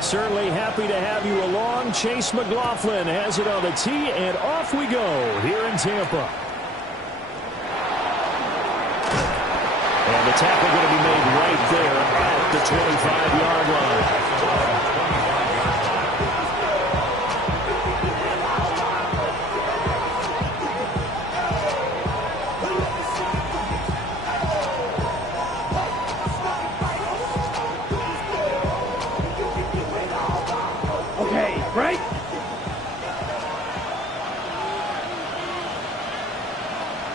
Certainly happy to have you along. Chase McLaughlin has it on the tee, and off we go here in Tampa. And the tackle going to be made right there at the 25-yard line. Right?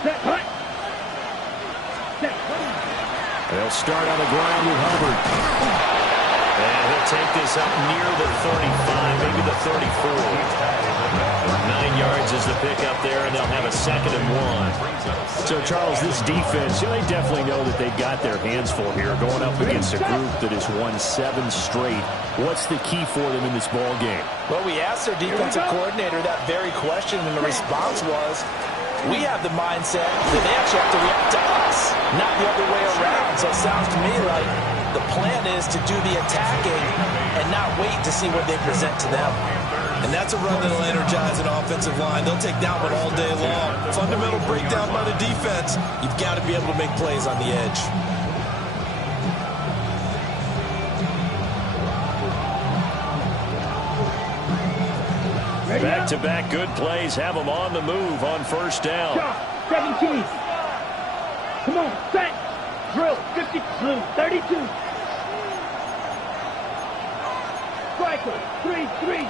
Set, cut. Set, cut. They'll start on the ground with Hubbard. And he'll take this up near the 35, maybe the 34. 9 yards is the pickup there, and they'll have a 2nd and 1. So, Charles, this defense, they definitely know that they've got their hands full here, going up against a group that has won 7 straight. What's the key for them in this ball game? Well, we asked their defensive coordinator that very question, and the response was, we have the mindset that they actually have to react to us, not the other way around. So it sounds to me like the plan is to do the attacking and not wait to see what they present to them. And that's a run that'll energize an offensive line. They'll take that one all day long. Fundamental breakdown by the defense. You've got to be able to make plays on the edge. Back-to-back good plays have them on the move on first down. 17. Come on, set. Drill, 52, 32. Striker, 3-3.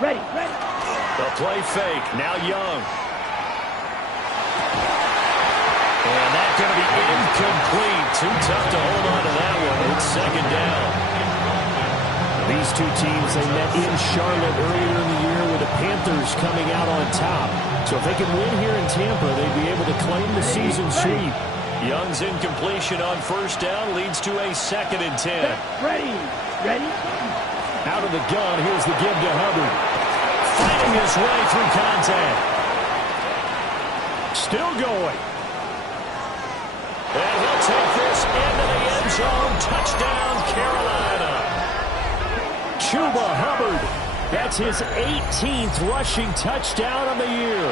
Ready. The play fake, now Young. And that's going to be incomplete. Too tough to hold on to that one. It's 2nd down. These two teams, they met in Charlotte earlier in the year with the Panthers coming out on top. So if they can win here in Tampa, they'd be able to claim the season sweep. Young's incompletion on first down leads to a 2nd and 10. Ready. Out of the gun, here's the give to Hubbard. Fighting his way through contact. Still going. And he'll take this into the end zone. Touchdown, Carolina. Chuba Hubbard. That's his 18th rushing touchdown of the year.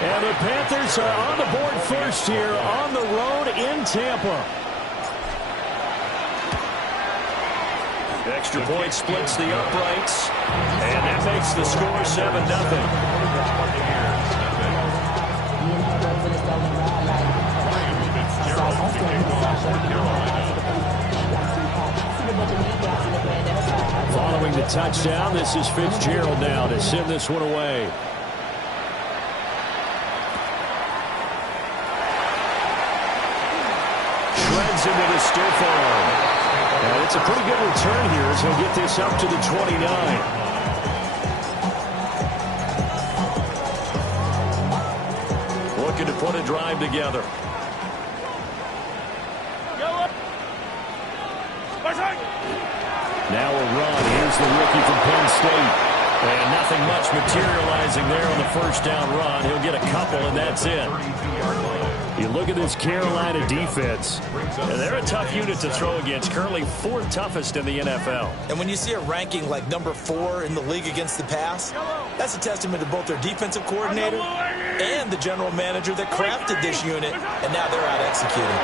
And the Panthers are on the board first here on the road in Tampa. Extra point splits the uprights, and that makes the score 7-0. Following the touchdown, this is Fitzgerald now to send this one away. Shreds into the stiff arm. And it's a pretty good return here as he'll get this up to the 29. Looking to put a drive together. Now a run. Here's the rookie from Penn State. And nothing much materializing there on the first down run. He'll get a couple, and that's it. You look at this Carolina defense, and they're a tough unit to throw against. Currently 4th toughest in the NFL. And when you see a ranking like number 4 in the league against the pass, that's a testament to both their defensive coordinator and the general manager that crafted this unit, and now they're out executing.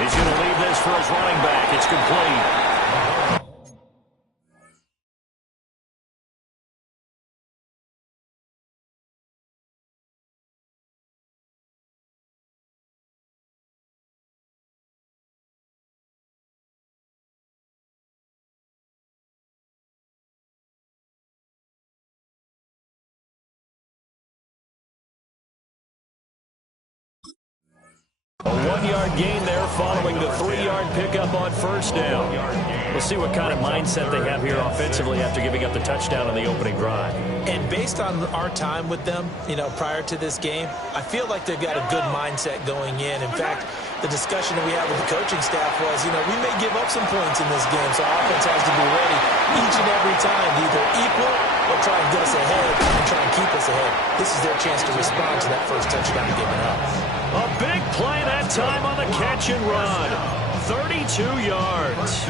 He's going to leave this for his running back. It's complete. A 1-yard gain there following the 3-yard pickup on first down. We'll see what kind of mindset they have here offensively after giving up the touchdown on the opening drive. And based on our time with them, prior to this game, I feel like they've got a good mindset going in. In fact, the discussion that we had with the coaching staff was, we may give up some points in this game, so offense has to be ready each and every time to either equal or try and get us ahead and try and keep us points ahead. This is their chance to respond to that first touchdown given up. A big play that time on the catch and run. 32 yards.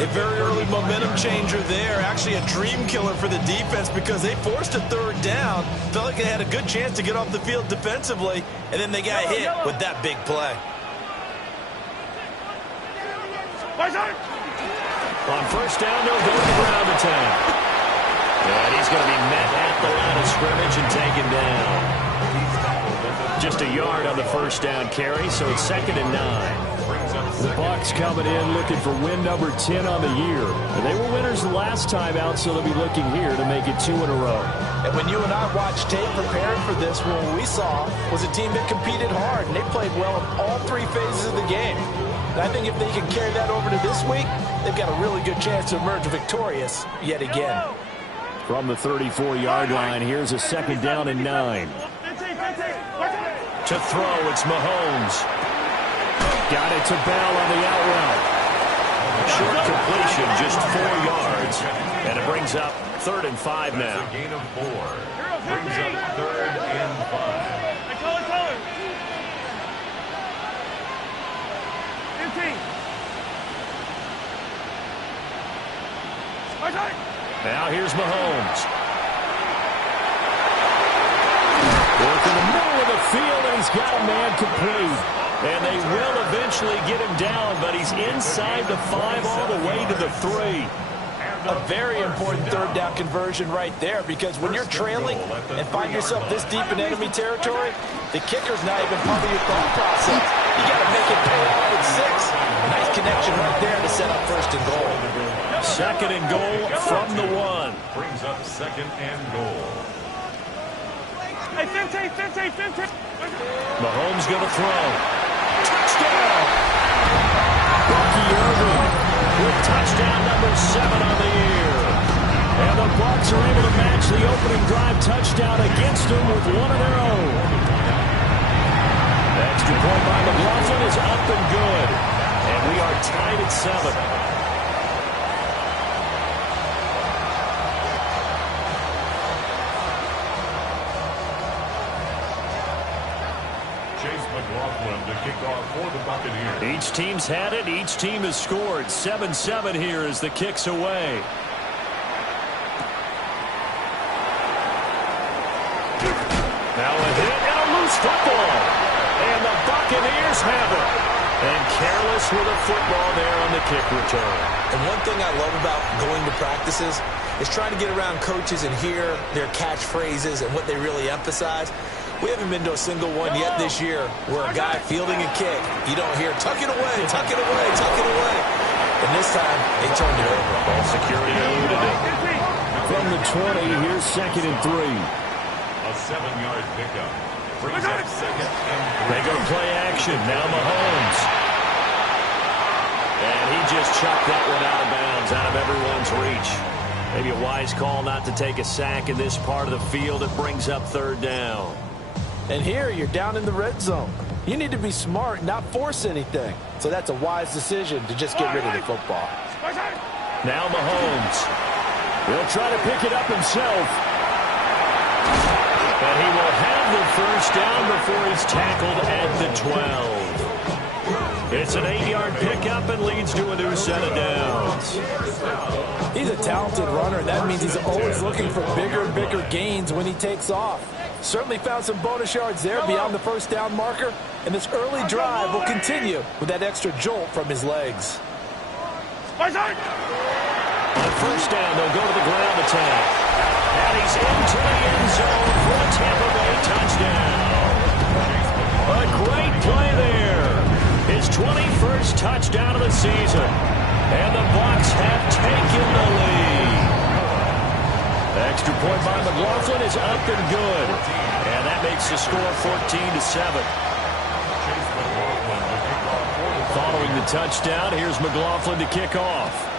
A very early momentum changer there. Actually a dream killer for the defense because they forced a third down. Felt like they had a good chance to get off the field defensively, and then they got hit with that big play. On first down, they'll go to the ground attack. And he's going to be met at the line of scrimmage and taken down. Just a yard on the first down carry, so it's 2nd and 9. The Bucs coming in looking for win number 10 on the year. And they were winners the last time out, so they'll be looking here to make it 2 in a row. And when you and I watched tape preparing for this, what we saw was a team that competed hard, and they played well in all 3 phases of the game. And I think if they can carry that over to this week, they've got a really good chance to emerge victorious yet again. From the 34-yard line, here's a 2nd down and 9. To throw, it's Mahomes. Got it to Bell on the out route. Short completion, just 4 yards. And it brings up 3rd and 5 now. Gain of 4. Brings up 3rd and 5. 15. Now here's Mahomes. Work in the middle of the field, and he's got a man complete. And they will eventually get him down, but he's inside the 5 all the way to the 3. A very important 3rd down conversion right there, because when you're trailing and find yourself this deep in enemy territory, the kicker's not even part of your thought process. You got to make it pay off with 6. Nice connection right there to set up 1st and goal. 2nd and goal from the 1. Brings up 2nd and goal. Hey, 15. Mahomes going to throw. Touchdown! Bucky Irving with touchdown number 7 on the year. And the Bucs are able to match the opening drive touchdown against them with one of their own. The extra point by McLaughlin is up and good. And we are tied at 7. To kick off for the Buccaneers. Each team's had it. Each team has scored. 7-7 here as the kick's away. Now a hit and a loose football. And the Buccaneers have it. And careless with a football there on the kick return. And one thing I love about going to practices is trying to get around coaches and hear their catchphrases and what they really emphasize. We haven't been to a single one yet this year where a guy fielding a kick, you don't hear, tuck it away, tuck it away, tuck it away. And this time, they turned it over. Ball security eluded it. From the 20, here's 2nd and 3. A 7-yard pickup. Brings up 2nd and 3. They go play action. Now Mahomes. And he just chucked that one out of bounds, out of everyone's reach. Maybe a wise call not to take a sack in this part of the field. It brings up 3rd down. And here, you're down in the red zone. You need to be smart, not force anything. So that's a wise decision to just get rid of the football. Now Mahomes. He'll try to pick it up himself. And he will have the first down before he's tackled at the 12. It's an 8-yard pickup and leads to a new set of downs. He's a talented runner, and that means he's always looking for bigger and bigger gains when he takes off. Certainly found some bonus yards there beyond the first down marker, and this early drive will continue with that extra jolt from his legs. On first down, they'll go to the ground attack. And he's into the end zone for a Tampa Bay touchdown. A great play there. His 21st touchdown of the season. And the Bucs have taken the lead. The extra point by McLaughlin is up and good. And that makes the score 14-7. Following the touchdown, here's McLaughlin to kick off.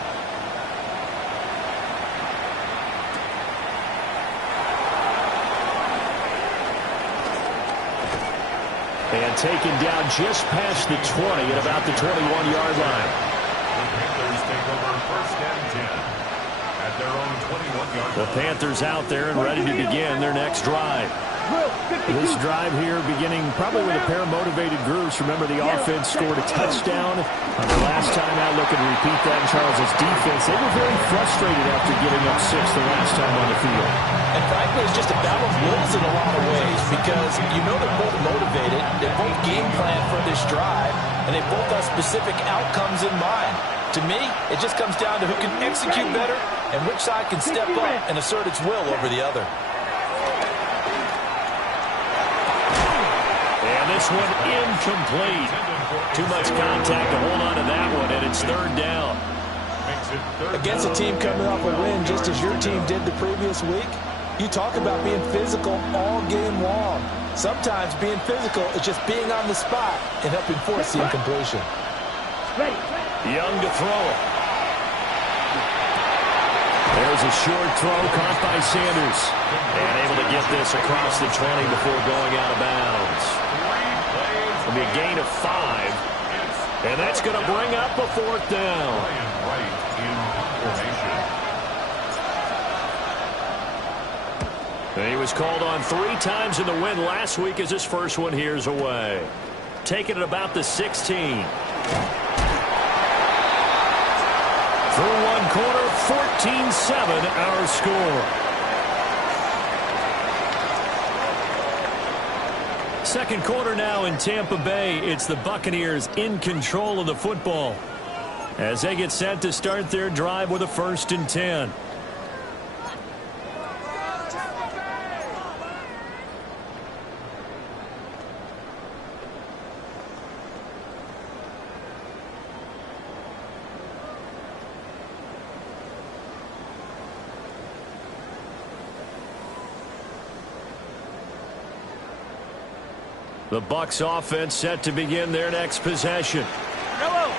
And taken down just past the 20 at about the 21-yard line. The Panthers take over 1st and 10 at their own 21-yard line. The Panthers out there and ready to begin their next drive. This drive here beginning probably with a pair of motivated groups. Remember, the offense scored a touchdown on the last time out. Looking to repeat that in Charles' defense. They were very frustrated after giving up 6 the last time on the field. And frankly, it's just a battle of wills in a lot of ways because you know they're both motivated. They both game plan for this drive, and they both have specific outcomes in mind. To me, it just comes down to who can execute better and which side can step up and assert its will over the other. And this one incomplete. Too much contact to hold on to that one, and it's third down. Against a team coming off a win just as your team did the previous week, you talk about being physical all game long. Sometimes being physical is just being on the spot and helping force the incompletion. Young to throw it. There's a short throw caught by Sanders. And able to get this across the 20 before going out of bounds. It'll be a gain of 5. And that's going to bring up a 4th down. And he was called on 3 times in the win last week as his first one here's away. Taking it about the 16. Through one quarter, 14-7 our score. Second quarter now in Tampa Bay. It's the Buccaneers in control of the football as they get set to start their drive with a 1st and 10. The Bucs offense set to begin their next possession.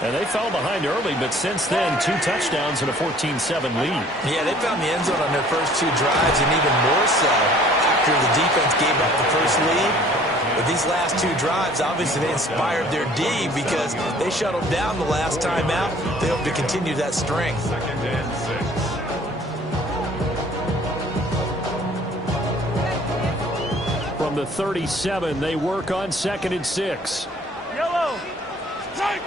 And they fell behind early, but since then, 2 touchdowns and a 14-7 lead. Yeah, they found the end zone on their first 2 drives, and even more so after the defense gave up the first lead. But these last 2 drives, obviously they inspired their D because they shut them down the last time out. They hope to continue that strength. 2nd and 6. From the 37, they work on 2nd and 6. Yellow. Strike.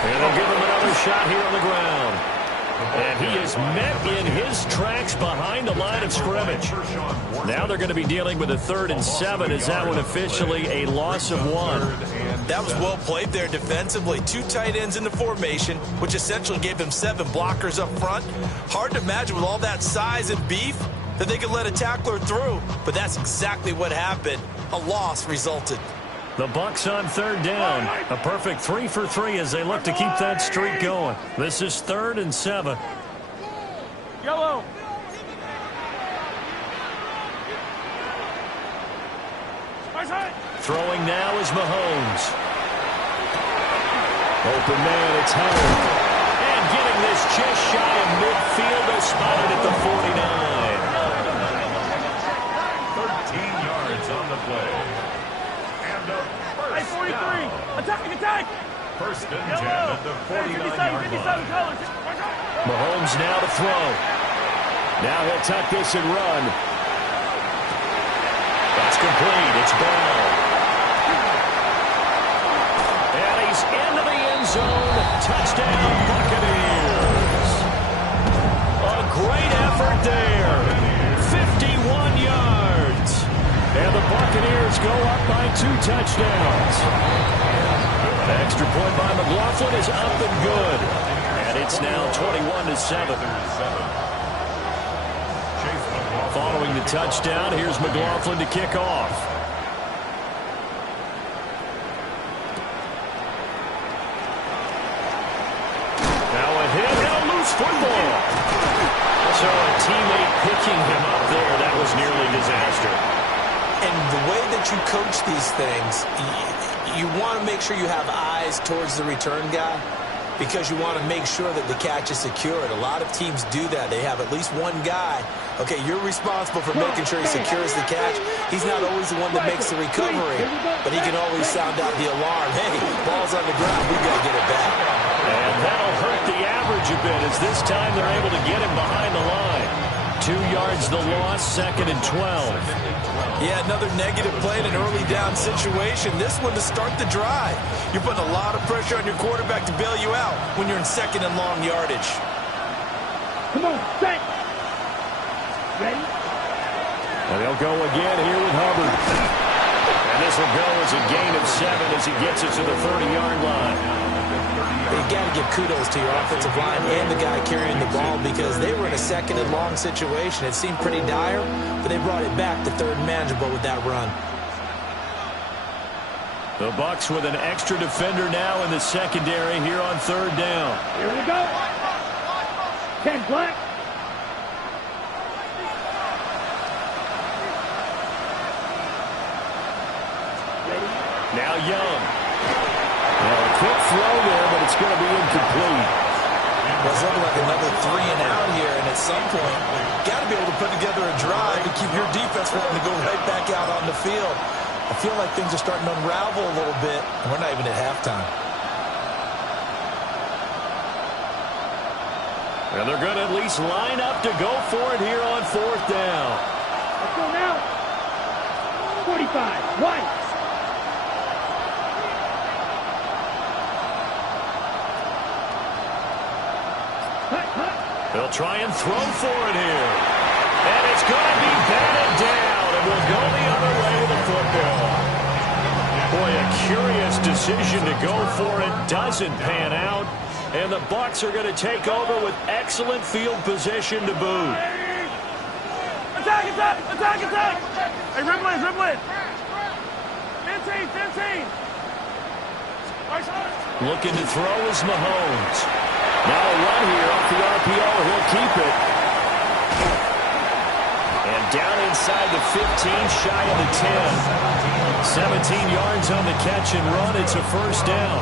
And they'll give him another shot here on the ground. And he is met in his tracks behind the line of scrimmage. Now they're going to be dealing with a 3rd and 7. Is that one officially a loss of 1? That was well played there defensively. 2 tight ends in the formation, which essentially gave them 7 blockers up front. Hard to imagine with all that size and beef that they could let a tackler through, but that's exactly what happened. A loss resulted. The Bucs on 3rd down. A perfect 3 for 3 as they look to keep that streak going. This is 3rd and 7. Yellow. Throwing now is Mahomes. Open man, it's Howard. And getting this just shy of midfield, they're spotted at the 49. 13 yards on the play. And a first 43. down. Attack. 1st and 10 at the 49-yard line. Mahomes now to throw. Now he'll tuck this and run. That's complete. It's Bell. And he's into the end zone. Touchdown, Buccaneers. A great effort there. 51 yards. And the Buccaneers go up by 2 touchdowns. The extra point by McLaughlin is up and good. And it's now 21-7. Following the touchdown, here's McLaughlin to kick off. Now a hit and a loose football. So a teammate picking him up there, that was nearly disaster. And the way that you coach these things, you want to make sure you have eyes towards the return guy because you want to make sure that the catch is secured. A lot of teams do that. They have at least one guy. Okay, you're responsible for making sure he secures the catch. He's not always the one that makes the recovery, but he can always sound out the alarm. Hey, ball's on the ground. We got to get it back. And that'll hurt the average a bit as this time they're able to get him behind the line. 2 yards the loss, 2nd and 12. Yeah, another negative play in an early down situation. This one to start the drive. You're putting a lot of pressure on your quarterback to bail you out when you're in 2nd and long yardage. Come on, set. Ready? And they'll go again here with Hubbard. And this will go as a gain of 7 as he gets it to the 30-yard line. You got to give kudos to your offensive line and the guy carrying the ball because they were in a 2nd and long situation. It seemed pretty dire, but they brought it back to 3rd and manageable with that run. The Bucs with an extra defender now in the secondary here on 3rd down. Here we go. 10 black. Now Young. A quick throw there, but it's going to be incomplete. It's looking like another 3 and out here, and at some point, got to be able to put together a drive and keep your defense wanting to go right back out on the field. I feel like things are starting to unravel a little bit, and we're not even at halftime. And they're going to at least line up to go for it here on 4th down. Let's go now. 45, White. They'll try and throw for it here. And it's going to be batted down, and will go the other way with the football. Boy, a curious decision to go for it. Doesn't pan out. And the Bucs are going to take over with excellent field position to boot. Attack, attack, attack, attack. Hey, dribble in, dribble in. 15, 15. Looking to throw is Mahomes. Now a run here off the RPO. He'll keep it. And down inside the 15, shy of the 10. 17 yards on the catch and run. It's a 1st down.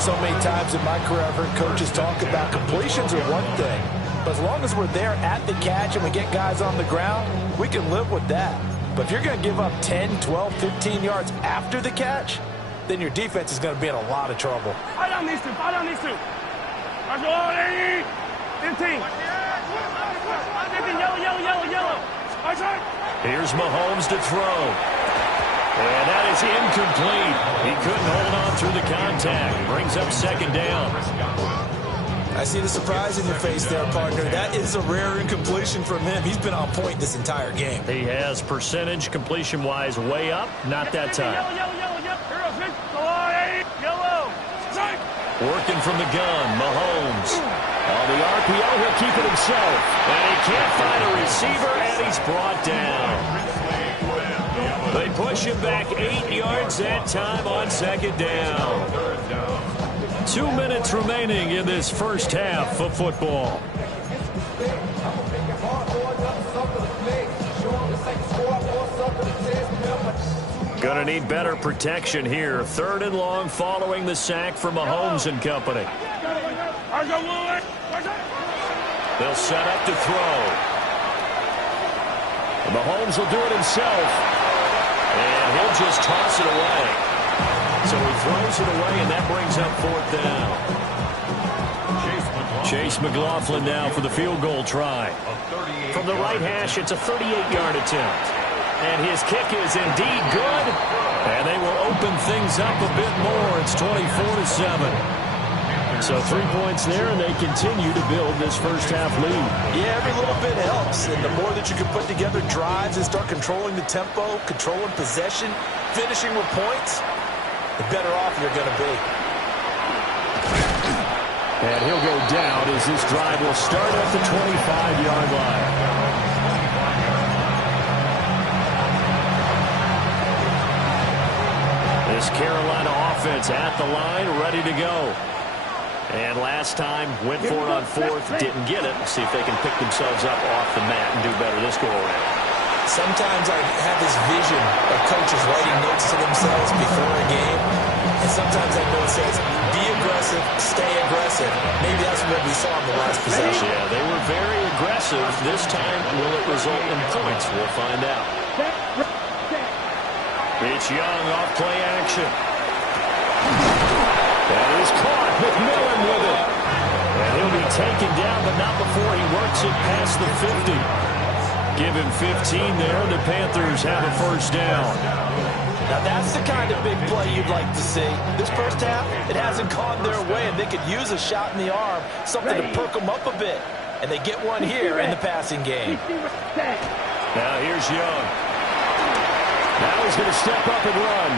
So many times in my career, I've heard coaches talk about completions are one thing. But as long as we're there at the catch and we get guys on the ground, we can live with that. But if you're going to give up 10, 12, 15 yards after the catch, then your defense is going to be in a lot of trouble. Fight on these two, fight on these two. Let's go, 15. 15, yellow, yellow, yellow, yellow. Here's Mahomes to throw. And that is incomplete. He couldn't hold on through the contact. Brings up 2nd down. I see the surprise in your face there, partner. That is a rare incompletion from him. He's been on point this entire game. He has percentage completion-wise way up. Not that time. Yellow, yellow, yellow, yellow. Yellow. Working from the gun, Mahomes. On the RPO, he'll keep it himself. And he can't find a receiver, and he's brought down. They push him back 8 yards that time on 2nd down. 2 minutes remaining in this 1st half of football. Going to need better protection here. 3rd and long following the sack from Mahomes and company. They'll set up to throw. And Mahomes will do it himself. And he'll just toss it away. So he throws it away, and that brings up 4th down. Chase McLaughlin now for the field goal try. From the right hash, it's a 38-yard attempt. And his kick is indeed good. And they will open things up a bit more. It's 24-7. So 3 points there, and they continue to build this 1st half lead. Yeah, every little bit helps. And the more that you can put together drives and start controlling the tempo, controlling possession, finishing with points, the better off you're going to be. And he'll go down as this drive will start at the 25-yard line. This Carolina offense at the line, ready to go. And last time, went for it on 4th, didn't get it. See if they can pick themselves up off the mat and do better this go-around. Sometimes I have this vision of coaches writing notes to themselves before a game. And sometimes that note says, be aggressive, stay aggressive. Maybe that's what we saw in the last possession. Yeah, they were very aggressive. This time, will it result in points? We'll find out. It's Young off play action. That is caught. McMillan with it. taken down, but not before he works it past the 50. Give him 15 there. The Panthers have a first down. Now that's the kind of big play you'd like to see. This first half, it hasn't gone their way, and they could use a shot in the arm, something to perk them up a bit. And they get one here in the passing game. Now here's Young. Now he's going to step up and run.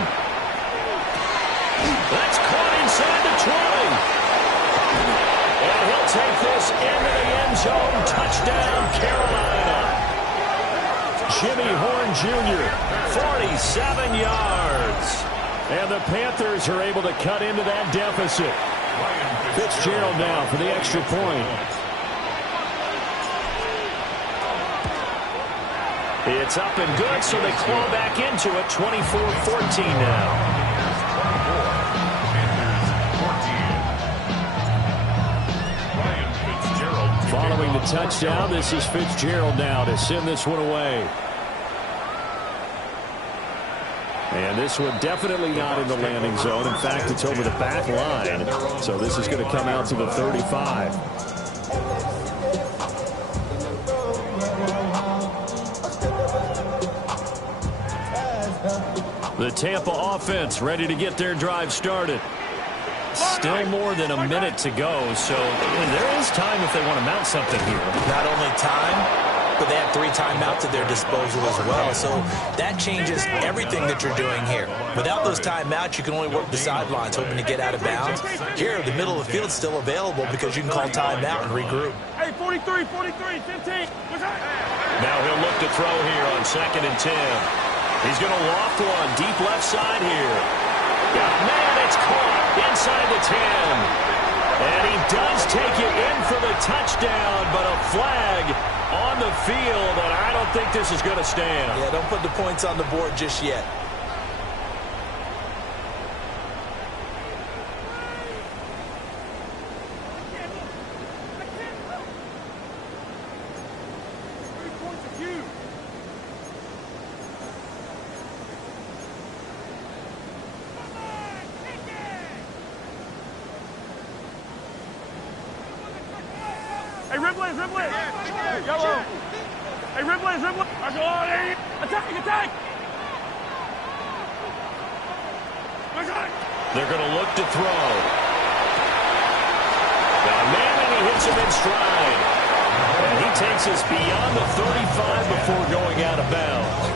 That's caught inside the 20. And he'll take this into the end zone. Touchdown, Carolina. Jimmy Horn Jr., 47 yards. And the Panthers are able to cut into that deficit. Fitzgerald now for the extra point. It's up and good, so they claw back into it, 24-14 now. Following the touchdown, this is Fitzgerald now to send this one away. And this one definitely not in the landing zone. In fact, it's over the back line. So this is going to come out to the 35. The Tampa offense ready to get their drive started. Still more than a minute to go, so there is time if they want to mount something here. Not only time, but they have 3 timeouts at their disposal as well, so that changes everything that you're doing here. Without those timeouts, you can only work the sidelines, hoping to get out of bounds. Here, the middle of the field is still available because you can call timeout and regroup. Hey, 43, 15. Now he'll look to throw here on 2nd and 10. He's going to loft one deep left side here. Man, it's caught inside the 10. And he does take it in for the touchdown, but a flag on the field, and I don't think this is going to stand. Yeah, don't put the points on the board just yet. Hey, Ripley. Yellow. Hey, Ripley. Attack. They're going to look to throw. Now, man, and he hits him in stride. And he takes us beyond the 35 before going out of bounds.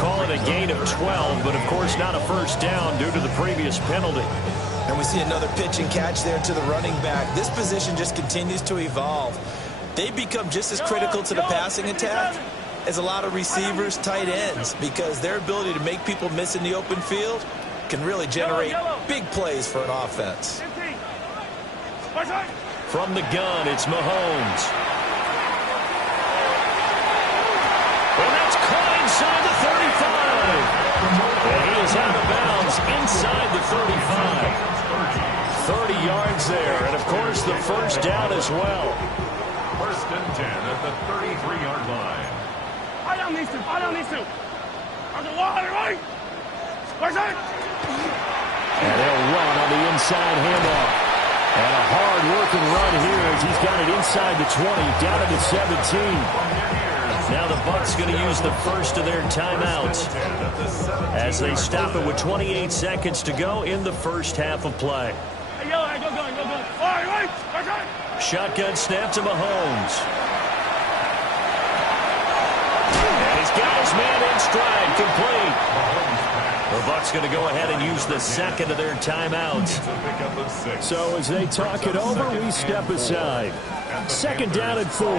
Call it a gain of 12, but, of course, not a first down due to the previous penalty. And we see another pitch and catch there to the running back. This position just continues to evolve. They become just as critical to the passing attack as a lot of receivers, tight ends, because their ability to make people miss in the open field can really generate big plays for an offense. From the gun, it's Mahomes. And that's caught inside the 35. And he is out of bounds inside the 35. 30 yards there, and of course the first down as well. 1st and 10 at the 33-yard line. I don't need to. On the water, right? And they'll run on the inside handoff. And a hard-working run here as he's got it inside the 20, down to the 17. Now the Bucs going to use the first of their timeouts as they stop it with 28 seconds to go in the first half of play. Hey, yellow, go gun. All right. Shotgun snap to Mahomes. And he's got his man in stride, complete. The Bucs going to go ahead and use the second of their timeouts. So as they talk it over, we step aside. 2nd down and 4. On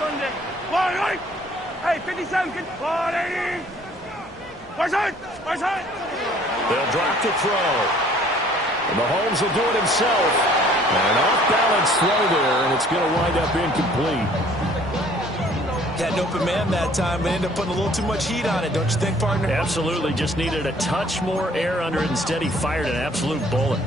Sunday. Right. Hey, 57. Right side. They'll drop to throw. And Mahomes will do it himself. And an off-balance throw there, and it's going to wind up incomplete. Had an open man that time, but ended up putting a little too much heat on it, don't you think, partner? Absolutely. Just needed a touch more air under it. Instead, he fired an absolute bullet.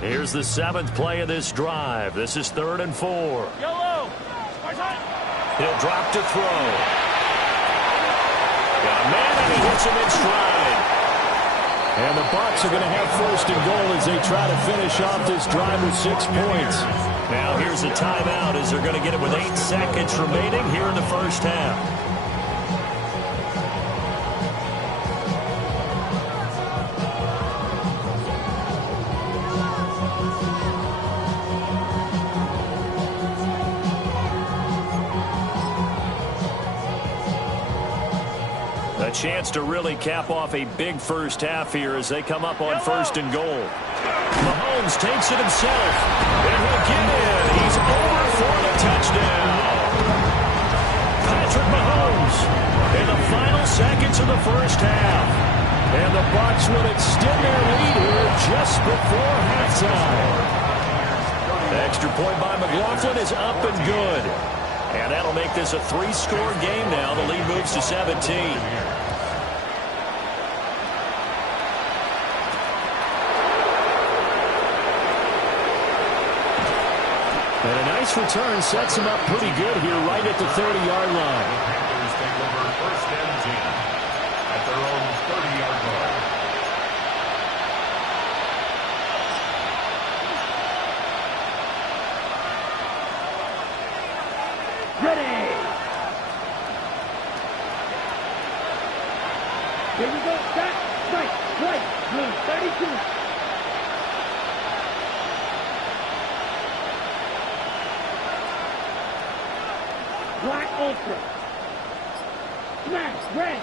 Here's the 7th play of this drive. This is 3rd and 4. Yellow. He'll drop to throw. Got a man, and he hits him in stride. And the Bucs are going to have first and goal as they try to finish off this drive with 6 points. Now here's a timeout as they're going to get it with 8 seconds remaining here in the first half. A chance to really cap off a big first half here as they come up on first and goal. Mahomes takes it himself, and he'll get in. He's over for the touchdown. Patrick Mahomes in the final seconds of the first half. And the Bucs will extend their lead here just before halftime. The extra point by McLaughlin is up and good. And that'll make this a 3-score game now. The lead moves to 17. And a nice return sets him up pretty good here right at the 30-yard line. Panthers take over first and 10 at their own 30-yard line. Ready. Here we go. Back, right, blue, 32. Black Ultra. Smash, red.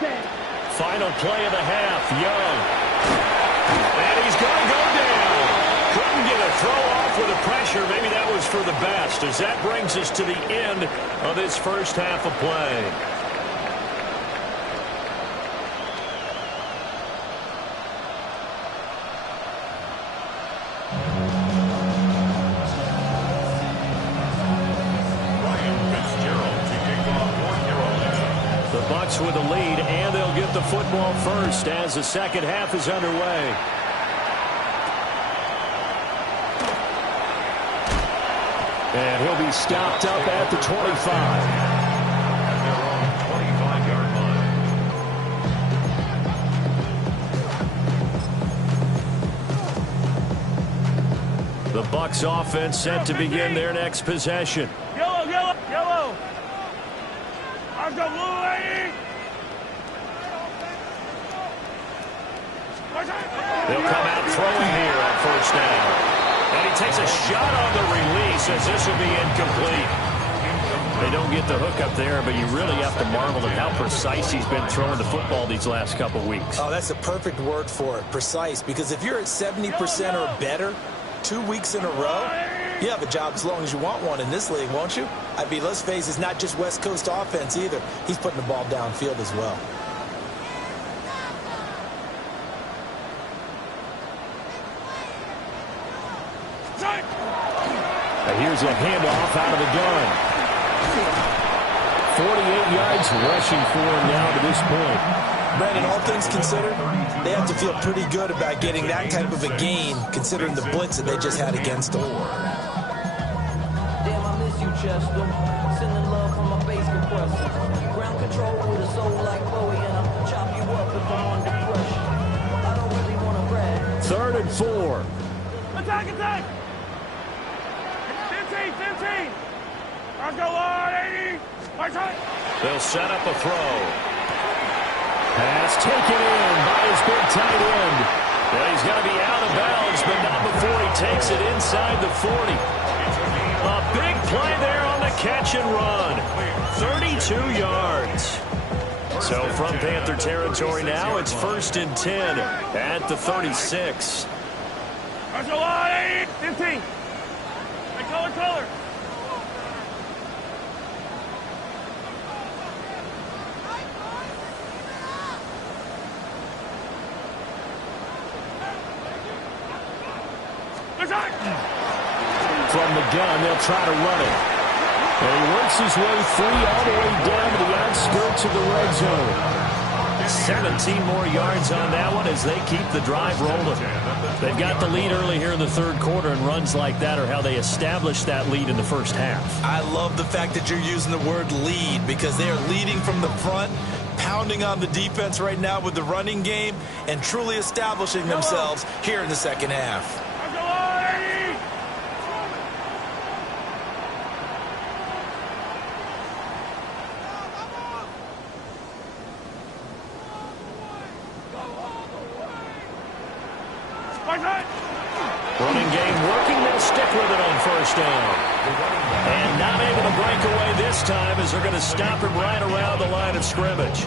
Dead. Final play of the half, Young. And he's going to go down. Couldn't get a throw off with the pressure. Maybe that was for the best, as that brings us to the end of this first half of play. Bucs with the lead, and they'll get the football first as the second half is underway. And he'll be stopped up at the 25. At their own 25-yard line. The Bucs offense set to begin their next possession. Yellow, yellow, yellow. I've got blue, lady. They'll come out throwing here on first down. And he takes a shot on the release as this will be incomplete. They don't get the hook up there, but you really have to marvel at how precise he's been throwing the football these last couple weeks. Oh, that's a perfect word for it, precise, because if you're at 70% or better 2 weeks in a row, you have a job as long as you want one in this league, won't you? I mean, let's face it, it's not just West Coast offense either. He's putting the ball downfield as well. Here's a handoff out of the gun. 48 yards rushing for him now to this point. Brandon, all things considered, they have to feel pretty good about getting that type of a gain, considering the blitz that they just had against them. Damn, I miss you, Chester. Sending love from my bass compressor. Ground control with a soul like Bowie, and I'll chop you up if I'm under pressure. I don't really want to brag. 3rd and 4. Attack, attack. 15. I'll go on, 80. They'll set up a throw. Pass taken in by his big tight end. Well, he's going to be out of bounds, but not before he takes it inside the 40. A big play there on the catch and run. 32 yards. So from Panther territory now, it's 1st and 10 at the 36. I'll go on, 80. 15. Color. From the gun, they'll try to run it. And he works his way free all the way down to the outskirts of the red zone. 17 more yards on that one as they keep the drive rolling. They've got the lead early here in the third quarter, and runs like that are how they establish that lead in the first half. I love the fact that you're using the word lead because they are leading from the front, pounding on the defense right now with the running game, and truly establishing themselves here in the second half. Running game working. They'll stick with it on first down. And not able to break away this time as they're going to stop him right around the line of scrimmage.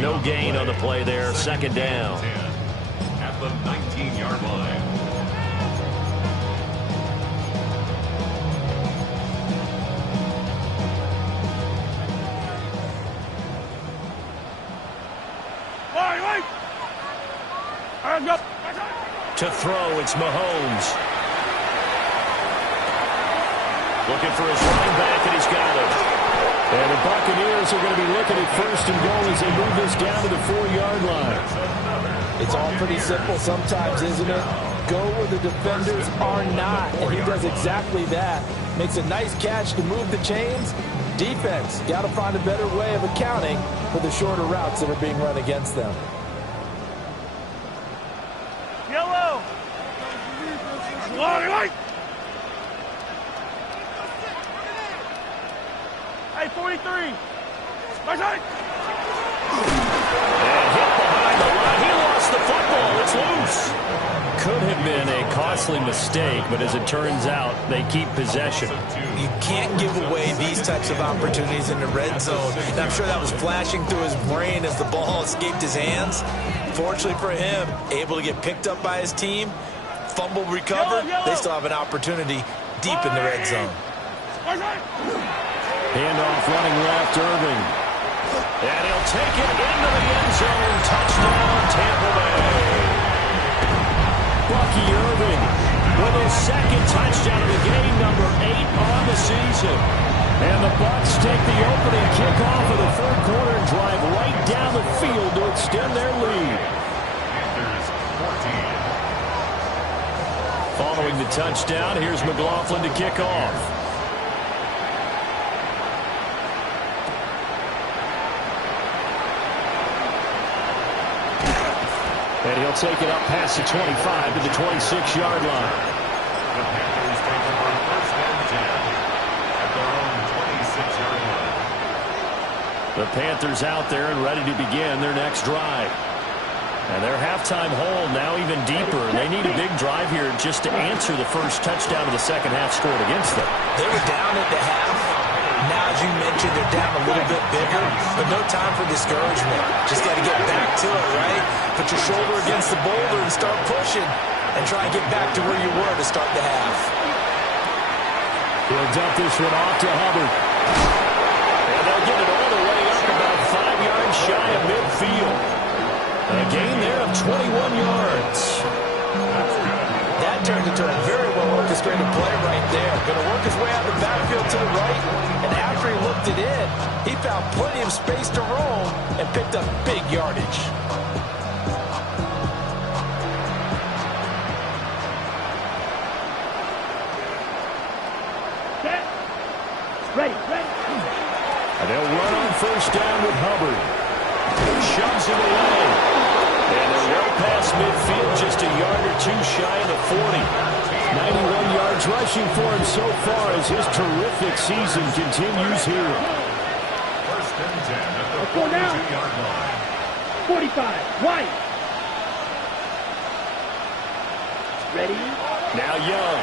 No gain on the play there. Second down. At the 19-yard line. To throw, it's Mahomes. Looking for his running back, and he's got it. And the Buccaneers are going to be looking at first and goal as they move this down to the 4-yard line. It's all pretty simple sometimes, isn't it? Go where the defenders are not, and he does exactly that. Makes a nice catch to move the chains. Defense, got to find a better way of accounting for the shorter routes that are being run against them. Yellow. Hey, 43. My side. And hit behind the line. He lost the football. It's loose. Could have been a costly mistake, but as it turns out, they keep possession. You can't give away these types of opportunities in the red zone. And I'm sure that was flashing through his brain as the ball escaped his hands. Fortunately for him, able to get picked up by his team, fumble recovered. They still have an opportunity deep in the red zone. Handoff running left, Irving. And he'll take it into the end zone. Touchdown, Tampa Bay. Bucky Irving with his second touchdown of the game, number 8 on the season. And the Bucs take the opening kickoff of the third quarter and drive right down the field to extend their lead. Pantherz 14. Following the touchdown, here's McLaughlin to kick off. And he'll take it up past the 25 to the 26-yard line. The Panthers take over first and 10 at their own 26-yard line. The Panthers out there and ready to begin their next drive. And their halftime hole now even deeper. They need a big drive here just to answer the first touchdown of the second half scored against them. They were down at the half. Now, as you mentioned, they're down a little bit bigger, but no time for discouragement. Just got to get back to it, right? Put your shoulder against the boulder and start pushing and try and get back to where you were to start the half. He'll dump this one off to Hubbard. And they'll get it all the way up about 5 yards shy of midfield. A gain there of 21 yards. That turned into a very well-orchestrated play right there. Going to work his way out of the backfield to the right, and after he looked it in, he found plenty of space to roam and picked up big yardage. Ready. And they'll run on first down with Hubbard. Shoves it away. And they're well past midfield, just a yard or two shy of the 40. 91 yards rushing for him so far as his terrific season continues here. First and 10 at the 42-yard line. 45. White. Ready. Now Young.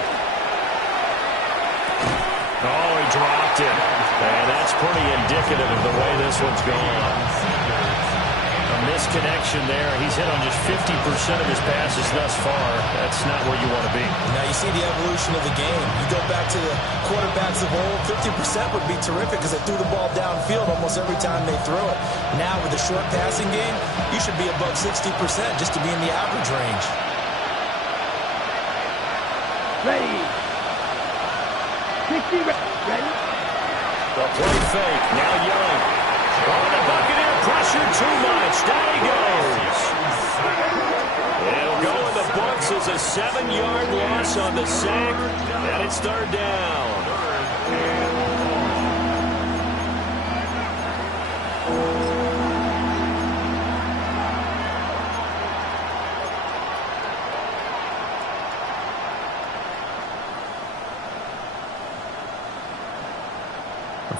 Oh, he dropped it. And that's pretty indicative of the way this one's gone. A misconnection there. He's hit on just 50% of his passes thus far. That's not where you want to be. Now you see the evolution of the game. You go back to the quarterbacks of old, 50% would be terrific because they threw the ball downfield almost every time they threw it. Now with the short passing game, you should be above 60% just to be in the average range. Ready. 60. Ready. The play fake. Now Young. Oh, the Buccaneer Pressure too much. Down he goes. It'll go in the books as a 7-yard loss on the sack, and it's third down.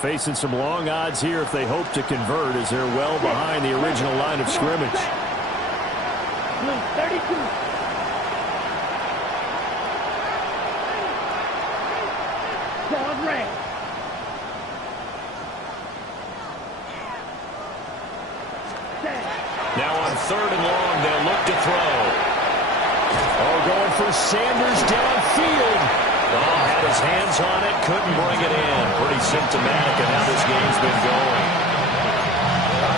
Facing some long odds here if they hope to convert, as they're well behind the original line of scrimmage. 32. Ball red. Now on 3rd and long, they'll look to throw. Oh, going for Sanders downfield. Oh, had his hands on it, couldn't bring it in. Pretty symptomatic of how this game's been going.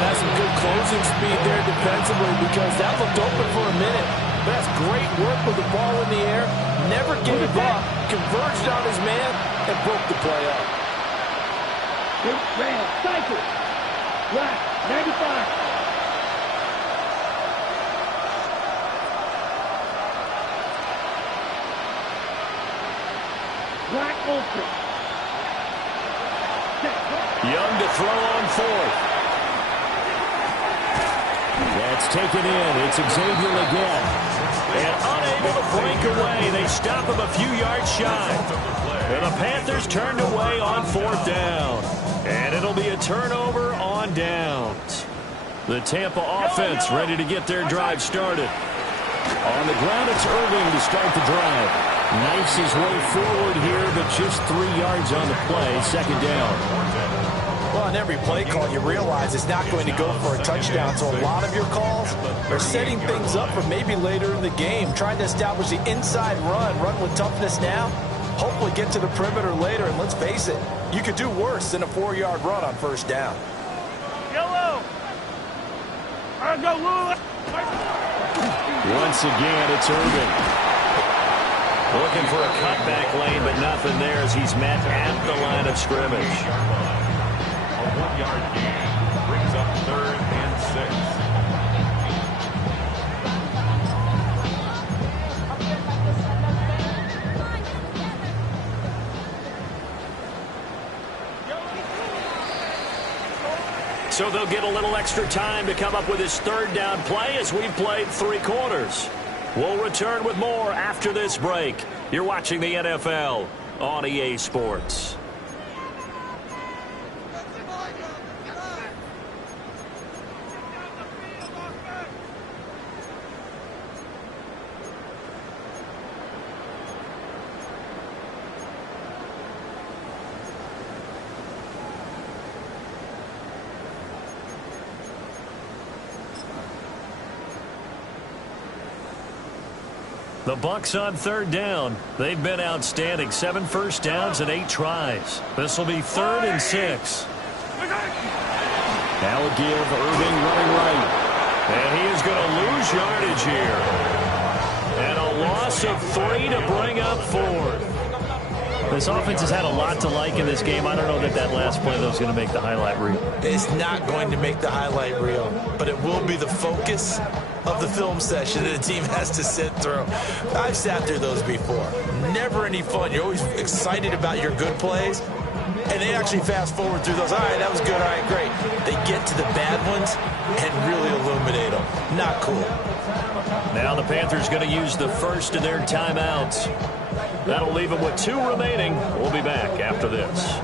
That's some good closing speed there defensively, because that looked open for a minute. But that's great work with the ball in the air. Never gave up, converged on his man, and broke the play up. Red, cycle. Right, 95. Black open. Young to throw on 4th. That's taken in. It's Xavier again. And unable to break away. They stop him a few yards shy. And the Panthers turned away on 4th down. And it'll be a turnover on downs. The Tampa offense ready to get their drive started. On the ground, it's Irving to start the drive. Knifes his way forward here, but just 3 yards on the play. 2nd down. Well, on every play call, you realize it's not going to go for a touchdown, so a lot of your calls are setting things up for maybe later in the game, trying to establish the inside run with toughness now, hopefully get to the perimeter later, and let's face it, you could do worse than a 4-yard run on 1st down. Yellow. All right, go, Lou. Once again, it's Irving. Looking for a cutback lane, but nothing there as he's met at the line of scrimmage. A 1-yard gain brings up 3rd and 6. So they'll get a little extra time to come up with his 3rd down play as we've played 3 quarters. We'll return with more after this break. You're watching the NFL on EA Sports. The Bucs on 3rd down. They've been outstanding. 7 first downs and 8 tries. This will be 3rd and 6. Now a give. Irving running right. And he is going to lose yardage here. And a loss of 3 to bring up 4th. This offense has had a lot to like in this game. I don't know that last play, though, is going to make the highlight reel. It's not going to make the highlight reel, but it will be the focus of the film session that the team has to sit through. I've sat through those before. Never any fun. You're always excited about your good plays, and they actually fast forward through those. All right, that was good. All right, great. They get to the bad ones and really illuminate them. Not cool. Now the Panthers going to use the first of their timeouts. That'll leave them with 2 remaining. We'll be back after this.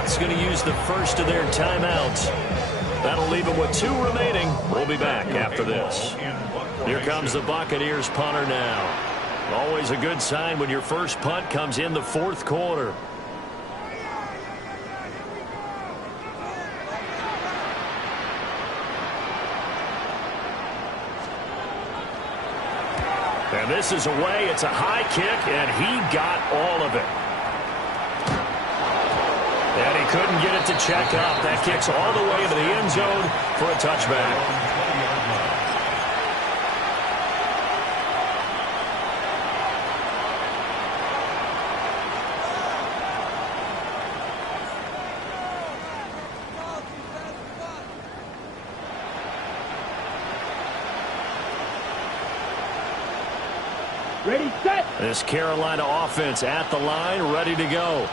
Bucs going to use the first of their timeouts. That'll leave them with 2 remaining. We'll be back after this. Here comes the Buccaneers punter now. Always a good sign when your first punt comes in the 4th quarter. And this is away. It's a high kick, and he got all of it. And he couldn't get it to check up. That kicks all the way into the end zone for a touchback. Ready, set. This Carolina offense at the line, ready to go.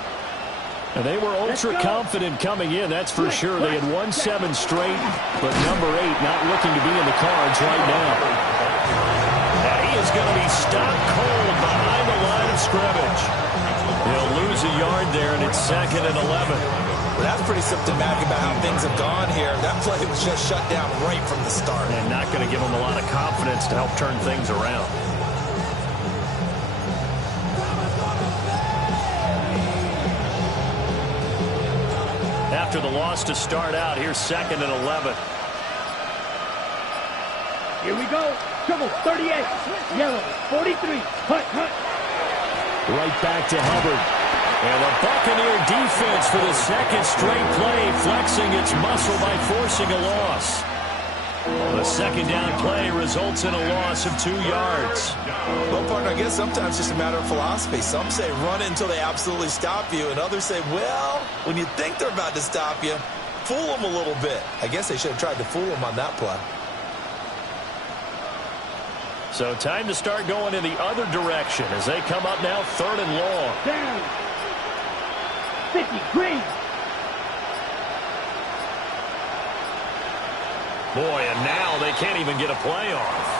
And they were ultra-confident coming in, that's for sure. They had won 7 straight, but number 8 not looking to be in the cards right now. And he is going to be stopped cold behind the line of scrimmage. He'll lose a yard there, and it's 2nd and 11. Well, that's pretty symptomatic about how things have gone here. That play was just shut down right from the start. And not going to give them a lot of confidence to help turn things around. After the loss to start out, here's 2nd and 11. Here we go. Trouble, 38. Yellow, 43. Hut, hut. Right back to Hubbard. And the Buccaneer defense for the 2nd straight play, flexing its muscle by forcing a loss. The 2nd down play results in a loss of 2 yards. Well, partner, I guess sometimes it's just a matter of philosophy. Some say run it until they absolutely stop you, and others say, well, when you think they're about to stop you, fool them a little bit. I guess they should have tried to fool them on that play. So time to start going in the other direction as they come up now 3rd and long. Down. 50, green. Boy, and now they can't even get a play off.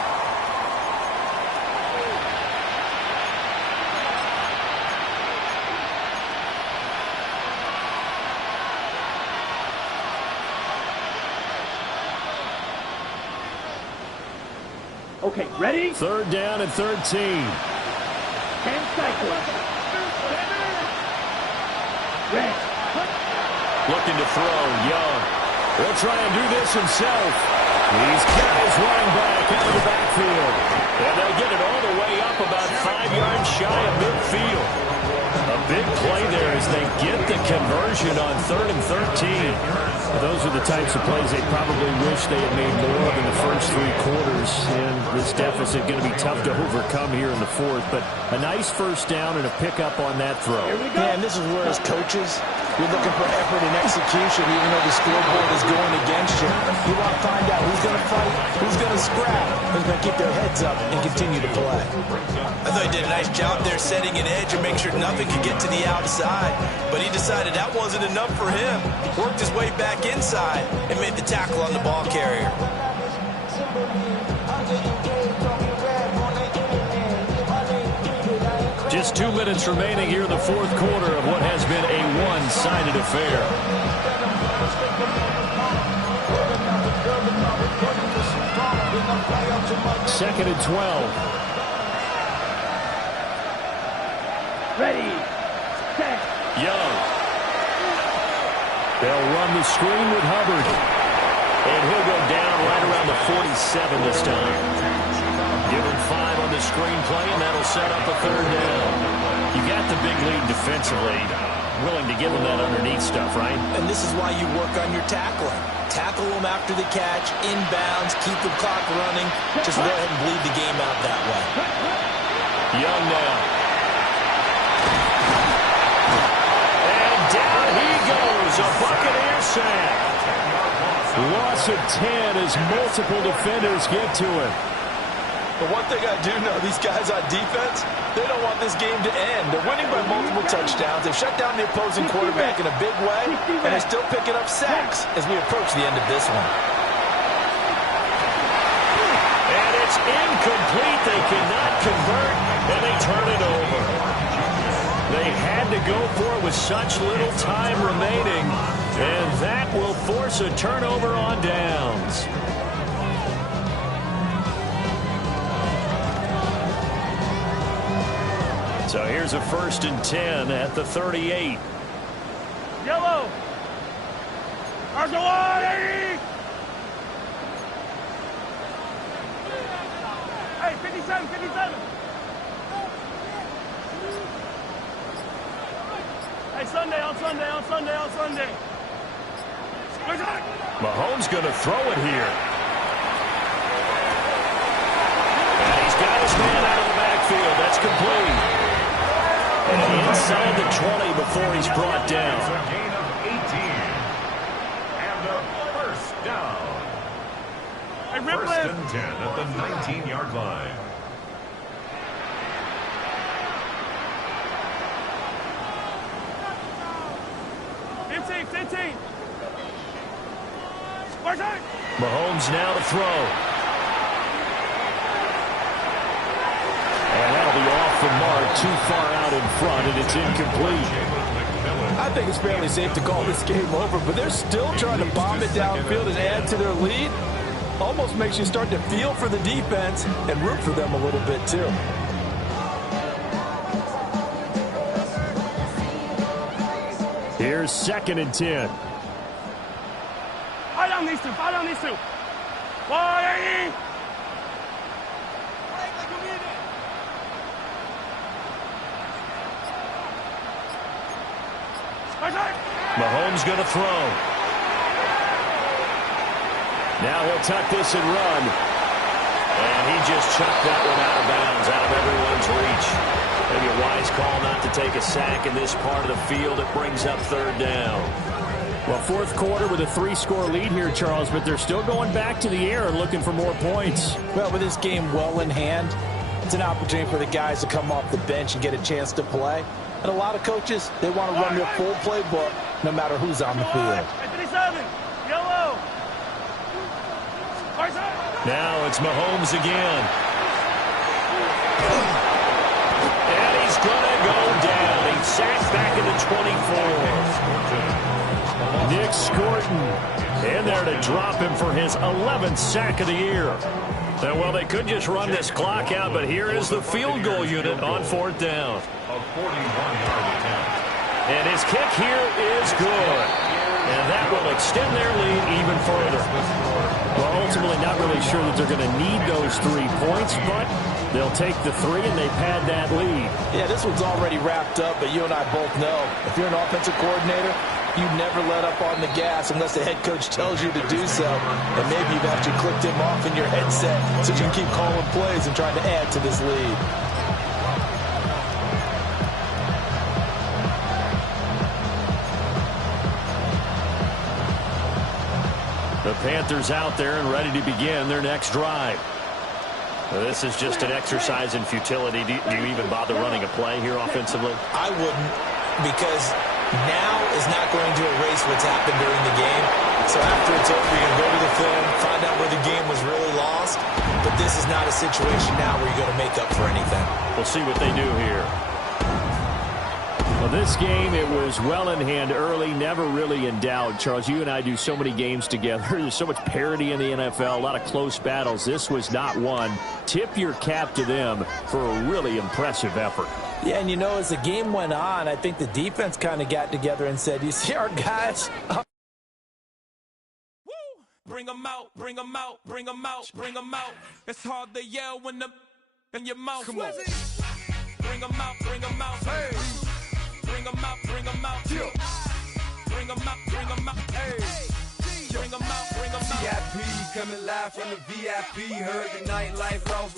Okay, ready? 3rd down and 13. 10 cycles. Red. Looking to throw, Young. He'll try and do this himself. He's got his running back out of the backfield. And they'll get it all the way up about 5 yards shy of midfield. A big play there as they get the conversion on 3rd and 13. Those are the types of plays they probably wish they had made more of in the first 3 quarters. And this deficit going to be tough to overcome here in the 4th. But a nice first down and a pickup on that throw. Yeah, and this is where as coaches, you're looking for effort and execution even though the scoreboard is going against you. You want to find out who's going to fight, who's going to scrap, who's going to keep their heads up and continue to play. I thought he did a nice job there setting an edge and make sure nothing could get to the outside. But he decided that wasn't enough for him. Worked his way back inside and made the tackle on the ball carrier. Just 2 minutes remaining here in the 4th quarter of what has been a one-sided affair. Second and 12. Ready. Set. Young. They'll run the screen with Hubbard. And he'll go down right around the 47 this time. Give him 5 on the screen play, and that'll set up a 3rd down. You got the big lead defensively. Willing to give him that underneath stuff, right? And this is why you work on your tackling. Tackle them after the catch, inbounds, keep the clock running. Just go ahead and bleed the game out that way. Young now. And down he goes. A Buccaneer sack. Loss of 10 as multiple defenders get to him. But one thing I do know, these guys on defense, they don't want this game to end. They're winning by multiple touchdowns. They've shut down the opposing quarterback in a big way, and they're still picking up sacks as we approach the end of this one. And it's incomplete. They cannot convert, and they turn it over. They had to go for it with such little time remaining, and that will force a turnover on downs. So here's a 1st and 10 at the 38. Yellow. Archaway! Hey, 57, 57. Hey, Sunday, on Sunday, on Sunday, on Sunday. Mahomes going to throw it here. And he's got his man out of the backfield. That's complete. And inside the 20 before he's brought down. It's a gain of 18. And a first down. Hey, First and 10 at the 19-yard line. Mahomes now to throw. And that'll be off the mark, too far out in front, and it's incomplete. I think it's fairly safe to call this game over, but they're still trying to bomb it downfield and add to their lead. Almost makes you start to feel for the defense and root for them a little bit, too. Here's 2nd and 10. Fight on these two. Fight on these two. Why? Mahomes going to throw. Now he'll tuck this and run. And he just chucked that one out of bounds, out of everyone's reach. Maybe a wise call not to take a sack in this part of the field. It brings up 3rd down. Well, 4th quarter with a 3-score lead here, Charles, but they're still going back to the air and looking for more points. Well, with this game well in hand, it's an opportunity for the guys to come off the bench and get a chance to play. And a lot of coaches, they want to run their full playbook no matter who's on the field. 57, yellow. Now it's Mahomes again. And he's going to go down. He's sacked back in the 24. Nick Scorton in there to drop him for his 11th sack of the year. Well, they could just run this clock out, but here is the field goal unit on 4th down. A 41-yard attempt. And his kick here is good. And that will extend their lead even further. Well, ultimately not really sure that they're going to need those 3 points, but they'll take the 3 and they've had that lead. Yeah, this one's already wrapped up, but you and I both know if you're an offensive coordinator, you never let up on the gas unless the head coach tells you to do so. And maybe you've actually clicked him off in your headset so you can keep calling plays and trying to add to this lead. The Panthers out there and ready to begin their next drive. This is just an exercise in futility. Do you even bother running a play here offensively? I wouldn't, because now is not going to erase what's happened during the game. So after it's over, you're going to go to the film, find out where the game was really lost. But this is not a situation now where you're going to make up for anything. We'll see what they do here. Well, this game, it was well in hand early, never really in doubt. Charles, you and I do so many games together. There's so much parity in the NFL, a lot of close battles. This was not one. Tip your cap to them for a really impressive effort. Yeah, and you know, as the game went on, I think the defense kind of got together and said, you see our guys? Bring them out, bring them out, bring them out, bring them out. It's hard to yell when the in your mouth. Come on. Bring them out, bring them out. Hey. Bring them out, bring them out. Yeah. Bring them out, bring them out. Hey. Bring them out, bring them out. VIP coming live from the VIP. Heard the nightlife lost.